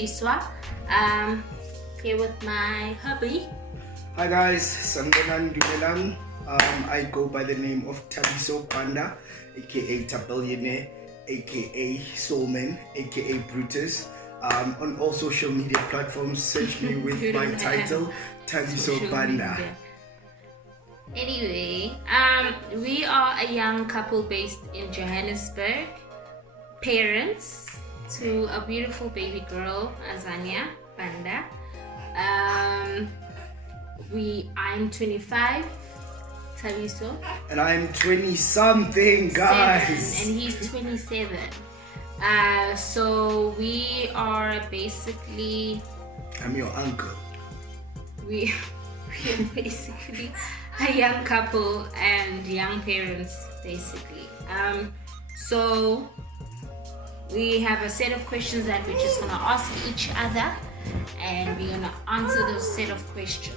Felicia. Here with my hubby. Hi guys, Sandonan Dumelang. I go by the name of Tabiso Panda, aka Tabillionaire, aka Soulman, aka Brutus. On all social media platforms, search me with my title, Tabiso Panda. Anyway, we are a young couple based in Johannesburg, parents to a beautiful baby girl, Azania Panda. I'm 25, Tabiso. And I'm 20 something, guys. And he's 27. So we are basically... I'm your uncle. We are basically a young couple and young parents, basically. So we have a set of questions that we're just gonna ask each other, and we're gonna answer those set of questions.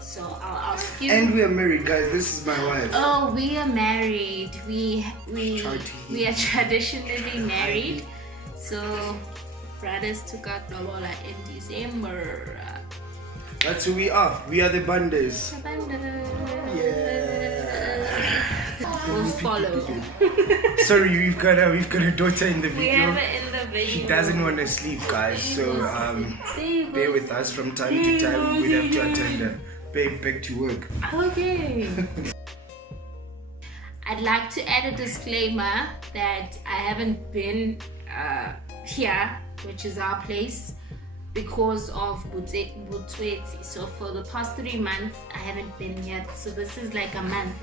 So I'll ask you. And we are married, guys. This is my wife. Oh, we are married. We are traditionally married. So brothers took out Lobola in December. That's who we are. We are the Bandaz. We'll follow. Sorry, we've got a daughter in the video. We have her in the video. She doesn't want to sleep, guys. So bear with us from time to time. We have to attend her. Back to work. Okay. I'd like to add a disclaimer that I haven't been here, which is our place, because of Butsweti. So for the past 3 months, I haven't been here. So this is like a month.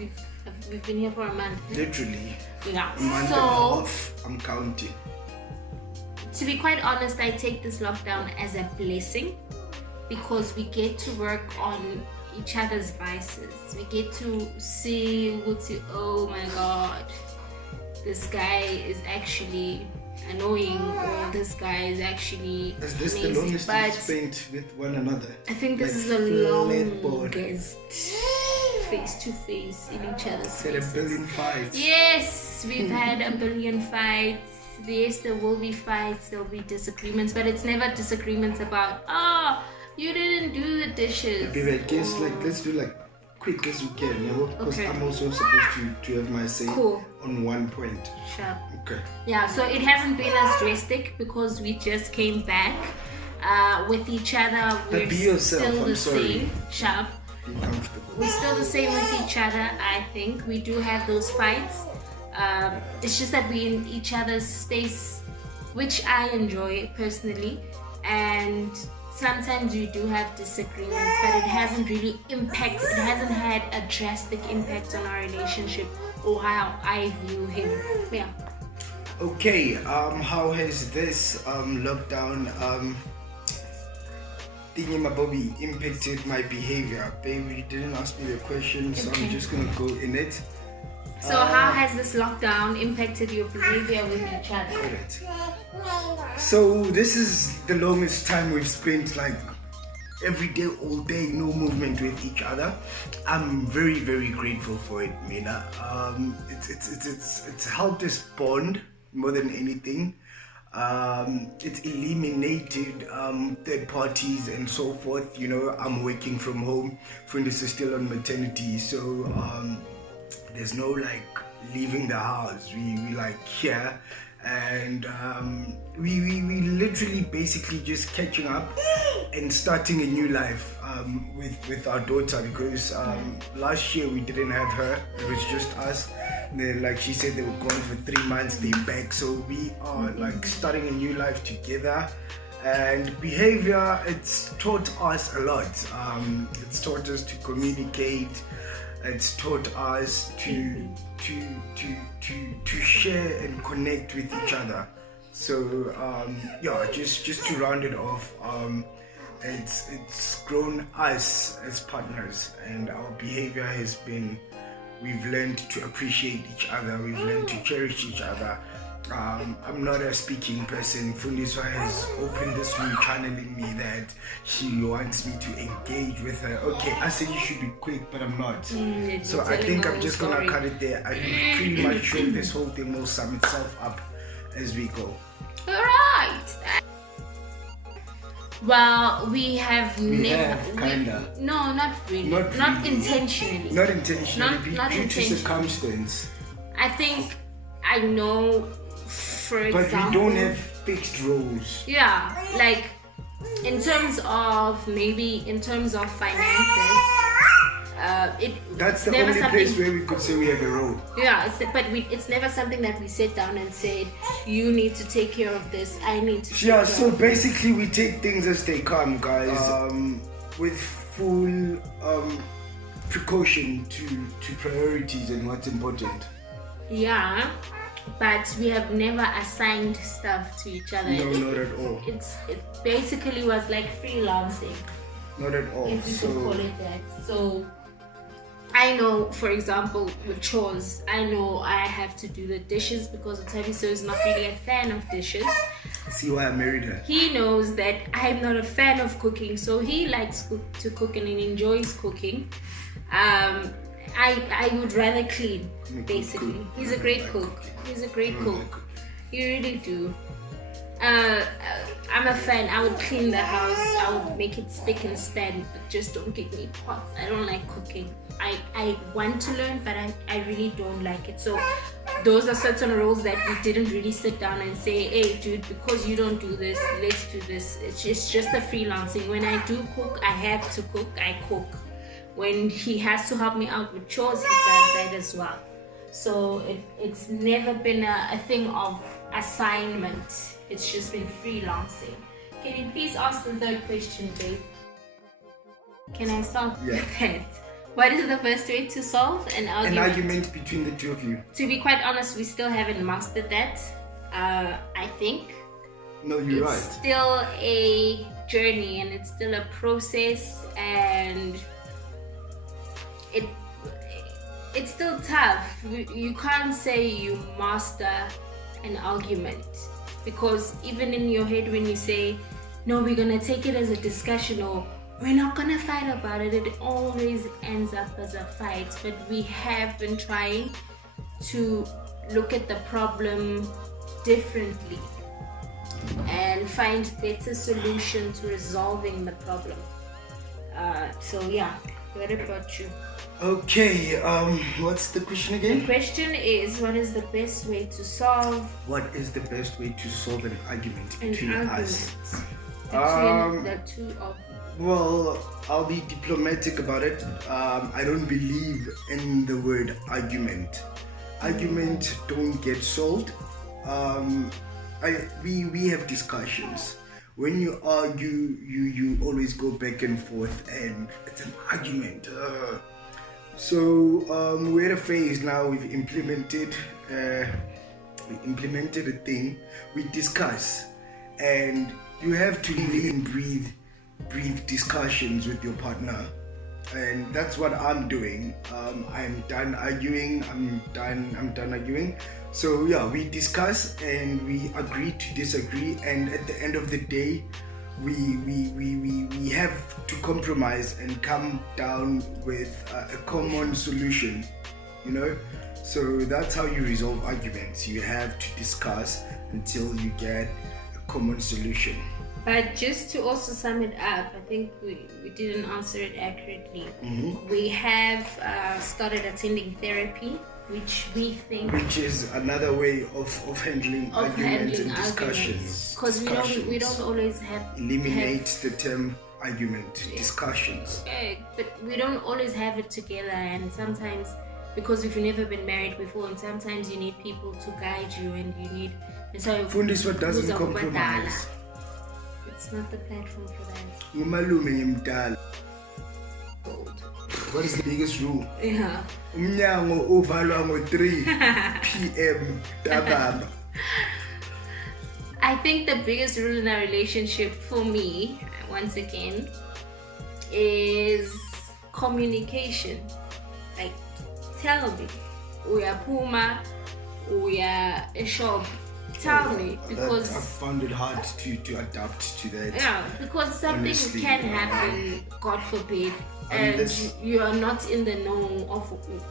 We've been here for a month. Literally. Yeah. A month and a half. I'm counting. To be quite honest, I take this lockdown as a blessing because we get to work on each other's vices. We get to see, oh my god, this guy is actually annoying, or this guy is actually Is this amazing. the longest But you've spent with one another? I think this is the longest face to face in each other's Had a faces. billion fights. Yes, we've had a billion fights. Yes, there will be fights, there'll be disagreements, but it's never disagreements about, you didn't do the dishes. It'd be like, guess, let's do like quick as we can, you know? Because Okay. I'm also supposed to have my say on one point. Sharp. Okay. Yeah, so it hasn't been as drastic because we just came back with each other. We're be yourself, still I'm the sorry. same. Sharp. Be comfortable. We're still the same with each other, I think. We do have those fights. It's just that we're in each other's space, which I enjoy personally. And sometimes we do have disagreements, but it hasn't really impacted, it hasn't had a drastic impact on our relationship or how I view him. Yeah. Okay, how has this lockdown thingy my Bobby impacted my behavior? Baby, you didn't ask me the question, so I'm just gonna go in it. So how has this lockdown impacted your behavior with each other? So this is the longest time we've spent like every day, all day, no movement with each other. I'm very, very grateful for it, Mina. It's helped us bond more than anything. It's eliminated third parties and so forth. You know, I'm working from home. Fundis is still on maternity, so there's no like leaving the house. We like here. And we literally basically just catching up and starting a new life with our daughter, because last year we didn't have her. It was just us. Then, like she said, they were gone for 3 months. They're back, so we are like starting a new life together. And behavior, it's taught us a lot. It's taught us to communicate. It's taught us to share and connect with each other. So yeah, just to round it off, it's grown us as partners, and our behavior has been, we've learned to appreciate each other, we've learned to cherish each other. I'm not a speaking person. Fundiswa has opened this new channel in me that she wants me to engage with her. Okay, I said you should be quick, but I'm not. So I think I'm just gonna cut it there. I'm pretty much sure this whole thing will sum itself up as we go. Alright. Well, we have never. Kinda. No, not really. Not Not really. intentionally. Not intentionally, Not due to intentionally. circumstance. I think I know, for But example. we don't have fixed roles. Yeah, like in terms of finances, That's the never only something- place where we could say we have a role. Yeah, it's never something that we sit down and said, you need to take care of this, I need to take Yeah, care so of basically we take things as they come, guys, with full precaution to priorities and what's important. Yeah, but we have never assigned stuff to each other. No, not at all. It basically was like freelancing, Not at all. if you could call it that. So I know, for example, with chores, I know I have to do the dishes because Otabiso is not really a fan of dishes. See why I married her. He knows that I'm not a fan of cooking, so he likes to cook and he enjoys cooking. I would rather clean, basically. He's a great cook. He's a great cook. You really do. I'm a fan. I would clean the house. I would make it spick and span, but just don't give me pots. I don't like cooking. I want to learn, but I really don't like it. So those are certain roles that we didn't really sit down and say, hey dude, because you don't do this, let's do this. It's just a freelancing. When I do cook, I have to cook, I cook. When he has to help me out with chores, he does that as well. So it's never been a thing of assignment. It's just been freelancing. Can you please ask the third question, babe? Can I start with that? What is the best way to solve an argument? An argument between the two of you. To be quite honest, we still haven't mastered that. I think. No, you're It's right. still a journey and it's still a process, and it's still tough. You can't say you master an argument, because even in your head when you say, no, we're gonna take it as a discussion, or we're not gonna fight about it, it always ends up as a fight. But we have been trying to look at the problem differently and find better solution to resolving the problem. So yeah, what about you? Okay, what's the question The again? question is, what is the best way to solve What is the best way to solve an argument an between argument us? between the two of you? Well, I'll be diplomatic about it. I don't believe in the word argument. Argument don't get solved. We have discussions. When you argue, you always go back and forth, and it's an argument. So we're at a phase now. We've implemented a thing. We discuss, and you have to really breathe discussions with your partner, and that's what I'm doing. I'm done arguing. I'm done arguing. So yeah, we discuss and we agree to disagree, and at the end of the day, we have to compromise and come down with a common solution, you know. So that's how you resolve arguments. You have to discuss until you get a common solution. But just to also sum it up, I think we didn't answer it accurately. We have started attending therapy, which we think, Which is another way of handling arguments and discussions. because we don't always have Eliminate the term argument, discussions. but we don't always have it together, and sometimes because we've never been married before, and sometimes you need people to guide you, and you need, and so Fundiswa doesn't compromise. it's not the platform for that. Ngumalume ngimdala. What is the biggest rule? Yeah. Umnyango uvalwa ngo-3 p.m. ntambama. I think the biggest rule in a relationship for me, once again, is communication. Like, tell me, uyapuma, uya shop. Tell me, because I found it hard to adapt to that. yeah, because something Honestly, can happen, God forbid, and Unless- you are not in the know of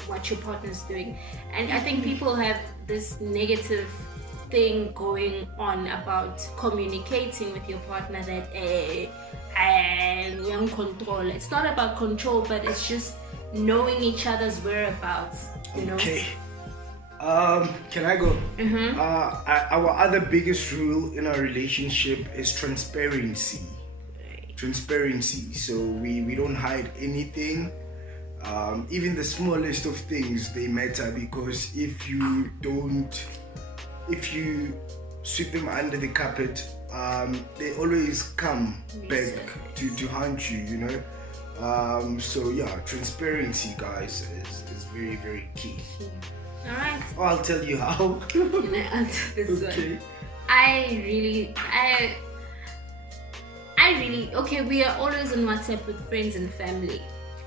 what your partner's doing. And I think people have this negative thing going on about communicating with your partner that we're in control. It's not about control, but it's just knowing each other's whereabouts, you know. Okay. Can I go? Our other biggest rule in our relationship is transparency. Transparency. So we don't hide anything. Even the smallest of things, they matter, because if you sweep them under the carpet, they always come back to haunt you, you know. So yeah, transparency, guys, is very, very key. Alright. Oh, I'll tell you how. Can I answer this one? I really, okay, we are always on WhatsApp with friends and family.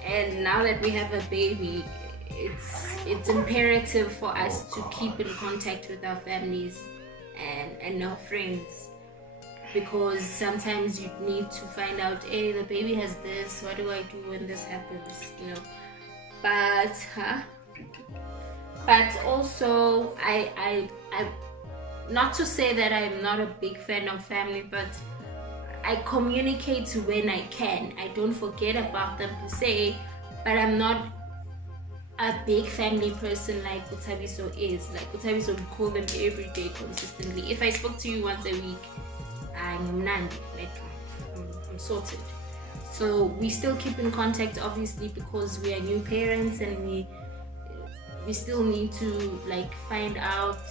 And now that we have a baby, it's imperative for us to keep in contact with our families and our friends, because sometimes you need to find out, hey, the baby has this, what do I do when this happens, you know. But also I not to say that I'm not a big fan of family, but I communicate when I can. I don't forget about them per se, but I'm not a big family person like Utabiso is. Like Utabiso would call them every day consistently. If I spoke to you once a week, I'm nandi, like I'm sorted. So we still keep in contact, obviously, because we are new parents and we still need to like find out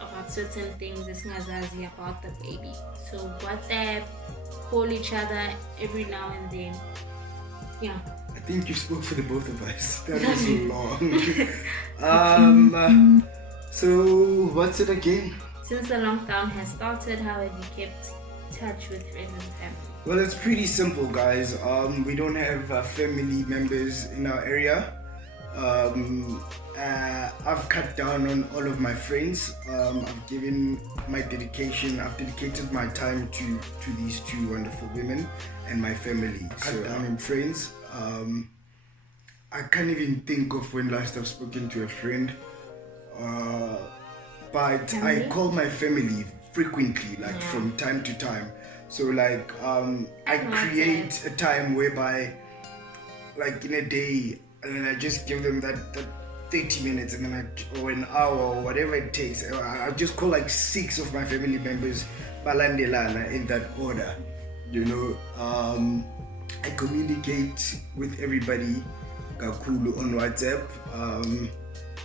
about certain things about the baby. So WhatsApp, call each other every now and then. Yeah. I think you spoke for the both of us. That was so long. So what's it again? Since the lockdown has started, how have you kept touch with friends and family? Well, it's pretty simple, guys. We don't have family members in our area. I've cut down on all of my friends. I've dedicated my time to these two wonderful women and my family. Cut down on friends. I can't even think of when last I've spoken to a friend. But I call my family frequently, like from time to time. So like I create a time whereby, like in a day, and then I just give them that 30 minutes and then or an hour or whatever it takes. I just call like 6 of my family members balandelana in that order, you know. I communicate with everybody kakulu on WhatsApp,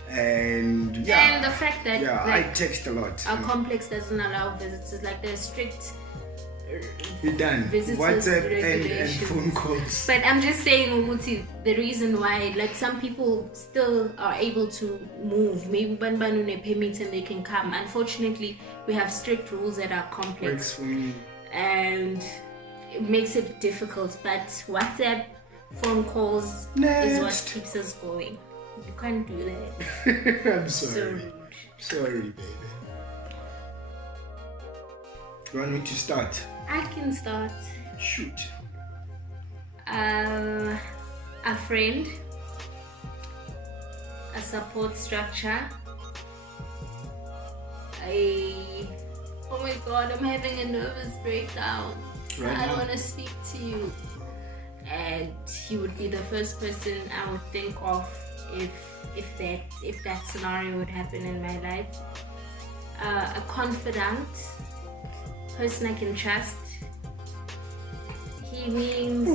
and the fact that like, I text a lot. Our complex doesn't allow visits. It's like there's strict done WhatsApp and phone calls. But I'm just saying, Uguti, the reason why, like, some people still are able to move, maybe banbanune permit and they can come. Unfortunately, we have strict rules that are complex. Works for me. And it makes it difficult. But WhatsApp, phone calls is what keeps us going. You can't do that. I'm sorry. Sorry, baby. You want me to start? I can start. Shoot. A friend, a support structure, oh my god, I'm having a nervous breakdown. I want to speak to you. And he would be the first person I would think of if that scenario would happen in my life. A confidant, person I can trust. He means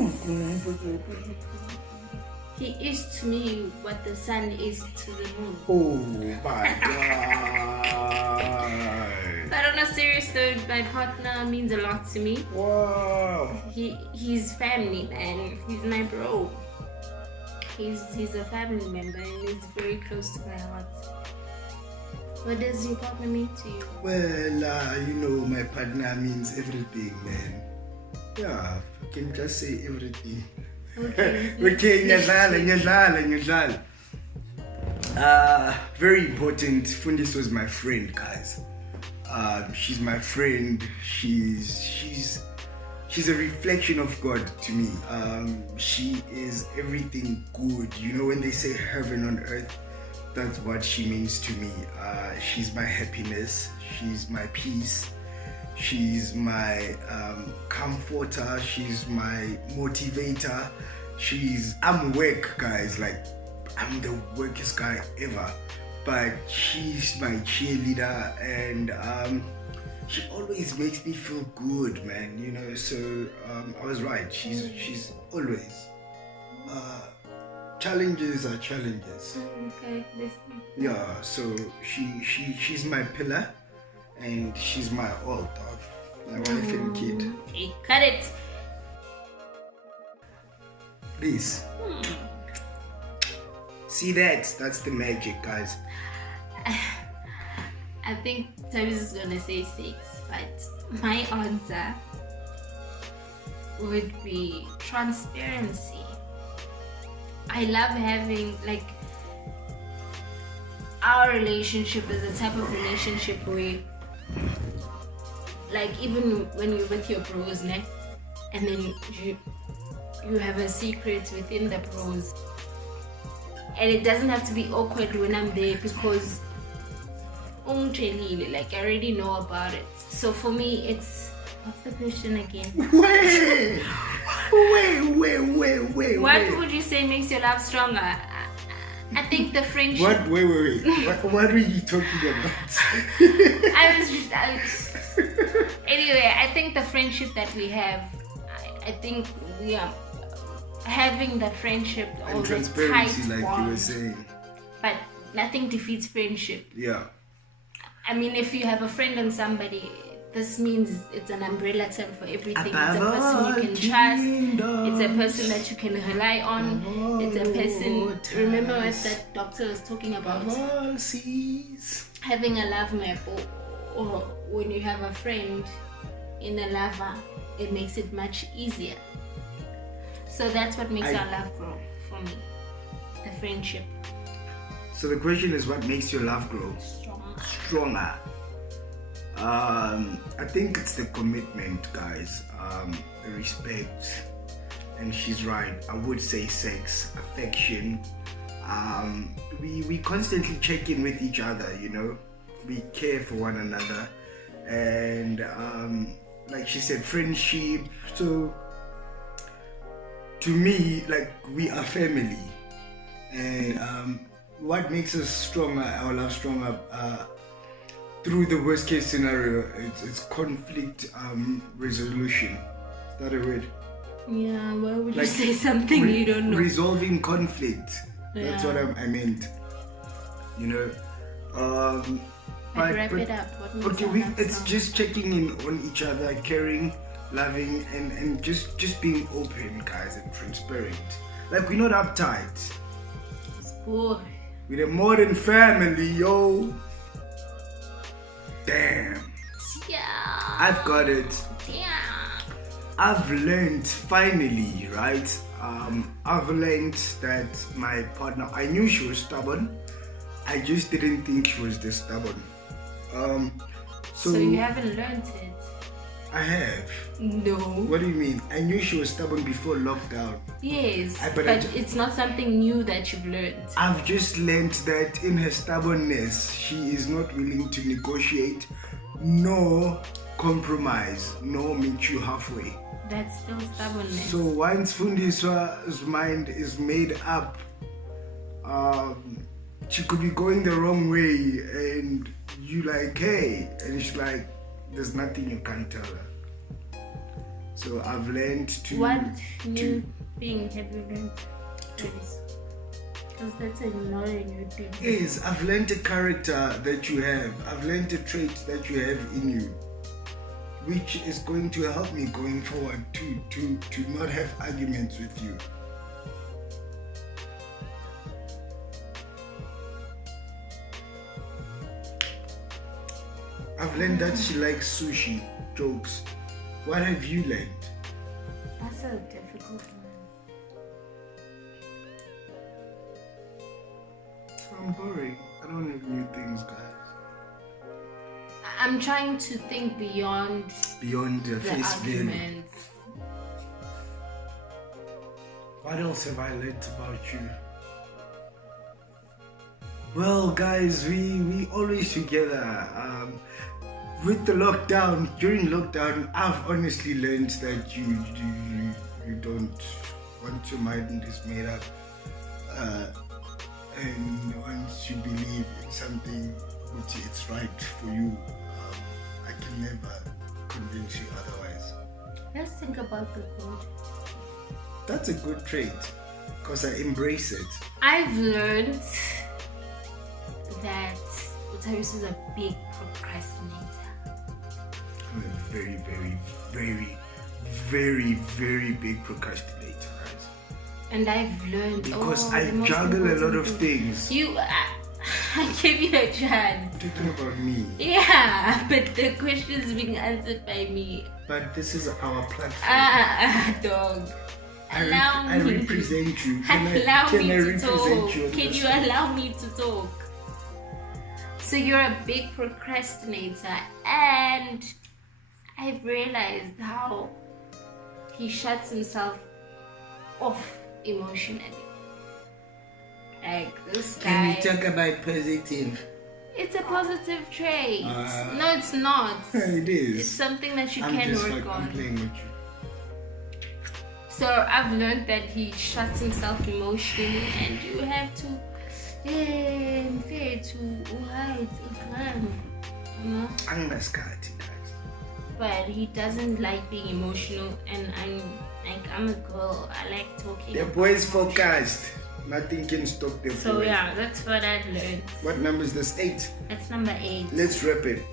he is to me what the sun is to the moon. Oh my god. But on a serious note, my partner means a lot to me. Wow. He's family, man. He's my bro. He's a family member and he's very close to my heart. What does your partner mean to you? Well, you know, my partner means everything, man. Yeah, I can just say everything. Okay. Okay, ngiyadlala. Very important. Fundis was my friend, guys. She's my friend. She's a reflection of God to me. She is everything good. You know, when they say heaven on earth, that's what she means to me. She's my happiness. She's my peace. She's my comforter. She's my motivator. I'm work, guys. Like, I'm the workest guy ever. But she's my cheerleader, and she always makes me feel good, man. You know, so I was right. She's always. Challenges are challenges. Okay, listen. Yeah, so she's my pillar, and she's my all, dog. My wife and kid. Hey, cut it. Please. See that? That's the magic, guys. I think Tavis is gonna say 6, but my answer would be transparency. I love having, like, our relationship is a type of relationship where, like, even when you're with your bros, né? And then you have a secret within the bros, and it doesn't have to be awkward when I'm there, because like, I already know about it. So for me, it's, what's the question again? Wait. What would you say makes your love stronger? I think the friendship. What? Wait. What were you talking about? Anyway, I think the friendship that we have, I think we are having the friendship And or the transparency, tight like bond, you were saying. but nothing defeats friendship. Yeah. I mean, if you have a friend and somebody, this means it's an umbrella term for everything. It's a person you can trust. It's a person that you can rely on. It's a person. Remember what that doctor was talking about? Having a love map, or when you have a friend in a lover, it makes it much easier. So that's what makes our love grow for me. The friendship. So the question is, what makes your love grow stronger? I think it's the commitment, guys. The respect, and she's right. I would say sex, affection. We constantly check in with each other. You know, we care for one another, and like she said, friendship. So to me, like, we are family, and what makes us stronger, our love stronger, through the worst case scenario, it's conflict resolution. Is that a word? Yeah, why would you Like, say something you don't know? Resolving conflict. That's Yeah. what I meant. You know. Wrap it up. What makes Okay, our love it's stronger? just checking in on each other, caring, loving, and just being open, guys, and transparent. Like, we're not uptight. Boy. We're a modern family, yo. Damn. Yeah. I've got it. Yeah. I've learned finally, right? I've learned that my partner, I knew she was stubborn. I just didn't think she was this stubborn. So you haven't learned it? I have. No. What do you mean? I knew she was stubborn before lockdown. Yes, but but it's not something new that you've learned. I've just learned that in her stubbornness, she is not willing to negotiate, nor compromise, nor meet you halfway. That's still stubbornness. So once Fundiswa's mind is made up, she could be going the wrong way, and you like, hey, and she's like, there's nothing you can tell her. So I've learned to. What new thing have you learned? Because that's not a new thing. Yes, I've learned a character that you have. I've learned a trait that you have in you, which is going to help me going forward to not have arguments with you. I've learned that she likes sushi, jokes. What have you learned? That's a difficult one. I'm boring. I don't have new things, guys. I'm trying to think beyond the face value. arguments. What else have I learned about you? Well, guys, we always together. With the lockdown, during lockdown, I've honestly learned that you don't want your mind is made up, and once you believe in something which it's right for you, I can never convince you otherwise. Let's think about the good. That's a good trait, because I embrace it. I've learned that Utaris is a big procrastinator. I'm a very, very, very, very, very big procrastinator, guys. And I've learned because I juggle a lot of things. I gave you a chance. Talking about me. Yeah, but the question is being answered by me. But this is our platform. Dog. I represent you. Can allow me to talk. You Can you allow me to talk? So you're a big procrastinator, and I've realized how he shuts himself off emotionally. Like this guy. Can we talk about positive? It's a positive trait. No, it's not. It is. It's something that you can work on. I'm playing with you. So I've learned that he shuts himself emotionally, and you have to but he doesn't like being emotional, and I'm a girl. I like talking. The boy's focused. Nothing can stop the So yeah, that's what I've learned. What number is this? 8? That's number 8. Let's rip it.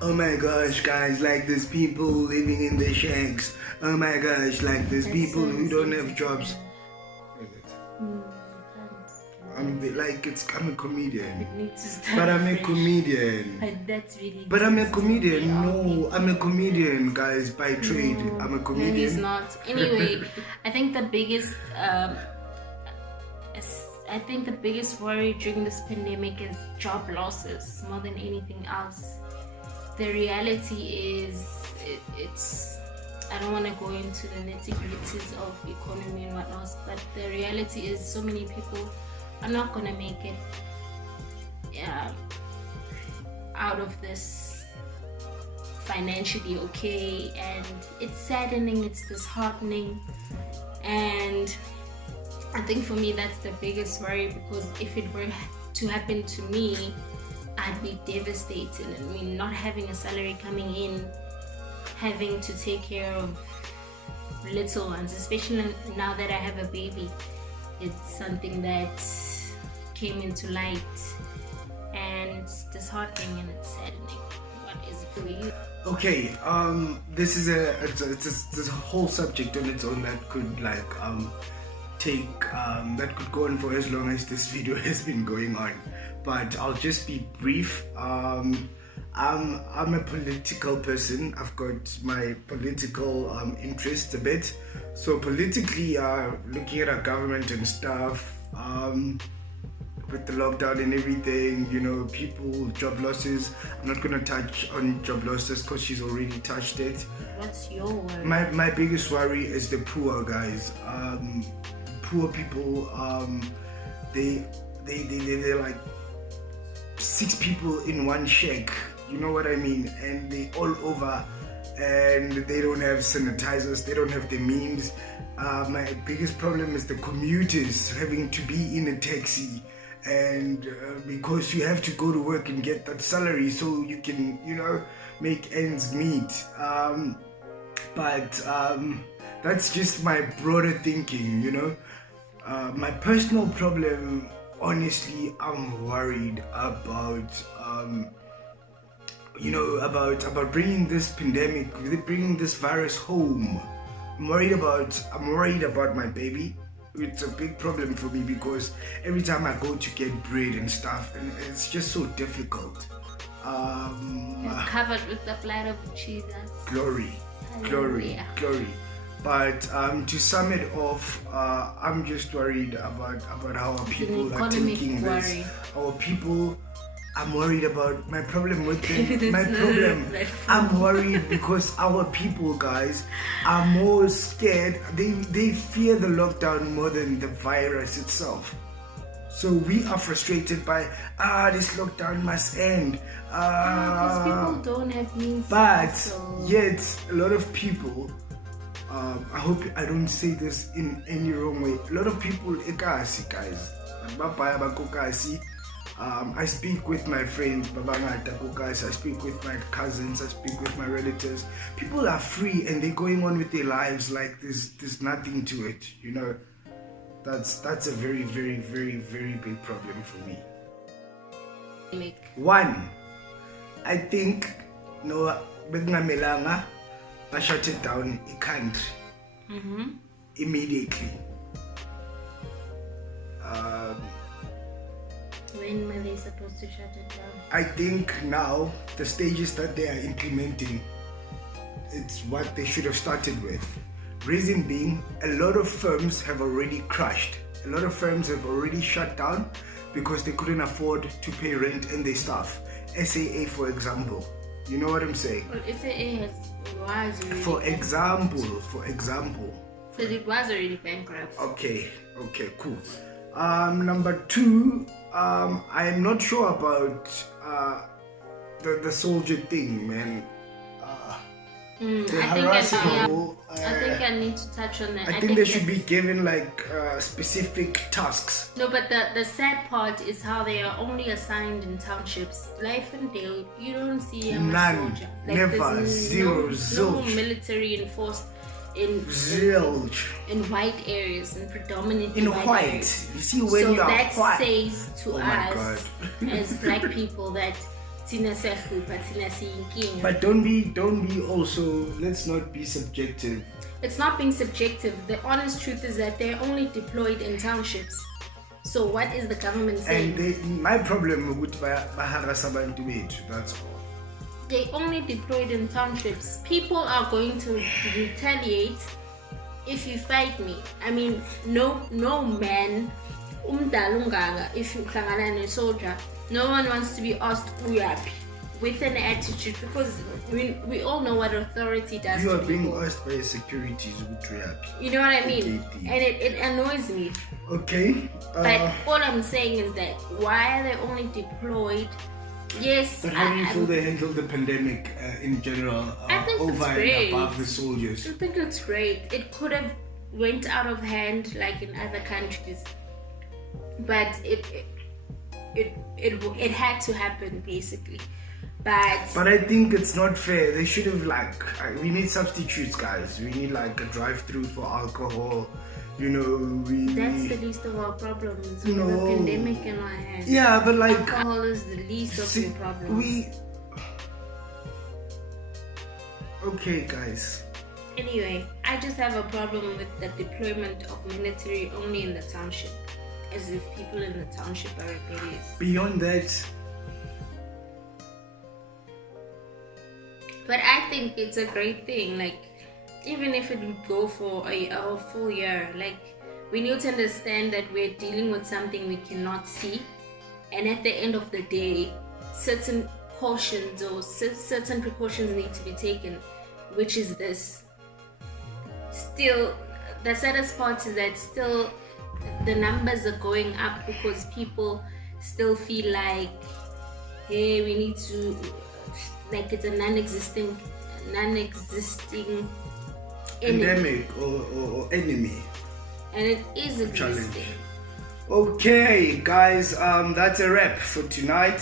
Oh my gosh, guys, like there's people living in the shacks. Oh my gosh, like there's people who don't have jobs. I'm a comedian. But I'm a comedian. But I'm a comedian. No, I'm a comedian, guys, by trade. I'm a comedian. No, he's not. Anyway, I think the biggest worry during this pandemic is job losses more than anything else. The reality is, it's I don't want to go into the nitty-gritties of economy and whatnot, but the reality is so many people are not going to make it out of this financially okay, and it's saddening, it's disheartening, and I think for me that's the biggest worry, because if it were to happen to me, I'd be devastated. I mean, not having a salary coming in, having to take care of little ones, especially now that I have a baby, it's something that came into light, and it's disheartening and it's saddening. What is it for you? Okay, this is it's a whole subject on its own that could that could go on for as long as this video has been going on, but I'll just be brief. I'm a political person. I've got my political interest a bit. So politically, looking at our government and stuff, with the lockdown and everything, people, job losses. I'm not gonna touch on job losses because she's already touched it. What's your worry? My biggest worry is the poor, guys. Poor people. They're like 6 people in one shack. You know what I mean? And they all over, and they don't have sanitizers. They don't have the means. My biggest problem is the commuters having to be in a taxi, and because you have to go to work and get that salary so you can, make ends meet. But that's just my broader thinking, My personal problem, honestly, I'm worried about, about bringing this pandemic, bringing this virus home. I'm worried about my baby. It's a big problem for me because every time I go to get bread and stuff, and it's just so difficult. Covered with the blood of Jesus. Glory. But to sum it off, I'm just worried about how our people are taking this. Our people, I'm worried about my problem with them. I'm worried because our people, guys, are more scared. They fear the lockdown more than the virus itself. So we are frustrated by this lockdown must end. Because people don't have means. But so. yet a lot of people, I hope I don't say this in any wrong way. A lot of people ekasi guys. I speak with my friends, I speak with my cousins, I speak with my relatives. People are free and they're going on with their lives like there's nothing to it, you know. That's a very, very, very, very big problem for me. One, I think no bekungamelanga I shut it down a country immediately. When were they supposed to shut it down? I think now the stages that they are implementing, it's what they should have started with. Reason being, a lot of firms have already crashed. A lot of firms have already shut down because they couldn't afford to pay rent and their staff. SAA, for example. You know what I'm saying? Well, SAA was already For example. So it was already bankrupt. Okay, cool. Number two, I am not sure about the soldier thing, man. I think I need to touch on that. I think they should be given like specific tasks. No, but the sad part is how they are only assigned in townships. Life and Dale, you don't see a soldier. Like, never, zero, no zilch. Military enforced in white areas and predominantly in white areas. You see when so you are that white. says to us as black people that but don't be also, let's not be subjective. It's not being subjective. The honest truth is that they're only deployed in townships. So what is the government saying? And my problem with that's all. They only deployed in townships. People are going to retaliate if you fight me. I mean, no man, if you hlangana a soldier, no one wants to be asked with an attitude, because we all know what authority does. You are to being people. asked by securities. You know what I mean? And it annoys me. Okay. But all I'm saying is that why are they only deployed? Yes. But how do you feel they handled the pandemic in general over and above the soldiers? I think it's great. It could have went out of hand like in other countries, but it had to happen basically. But I think it's not fair. They should have we need substitutes, guys. We need like a drive-through for alcohol. You know, that's the least of our problems. No. The pandemic in our hands. Yeah, but like alcohol is the least of your problems. Okay, guys. Anyway, I just have a problem with the deployment of military only in the township, as if people in the township are rebellious. Beyond that. But I think it's a great thing. Like, even if it would go for a full year, like, we need to understand that we're dealing with something we cannot see, and at the end of the day, certain cautions or certain precautions need to be taken, which is this. Still, the saddest part is that still the numbers are going up because people still feel like, hey, we need to, like, it's a non-existing endemic or enemy, and it is existing. Okay, guys, that's a wrap for tonight,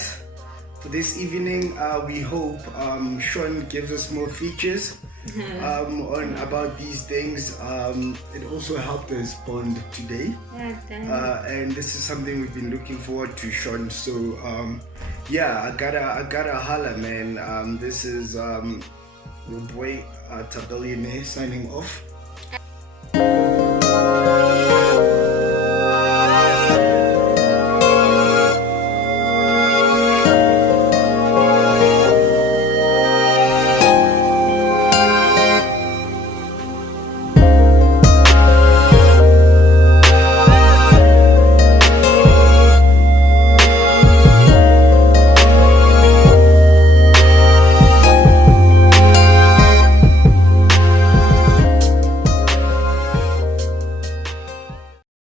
for this evening. We hope Sean gives us more features on about these things. It also helped us bond today, and this is something we've been looking forward to, Sean. So yeah, I gotta holla, man. This is your boy Tabillionaire signing off.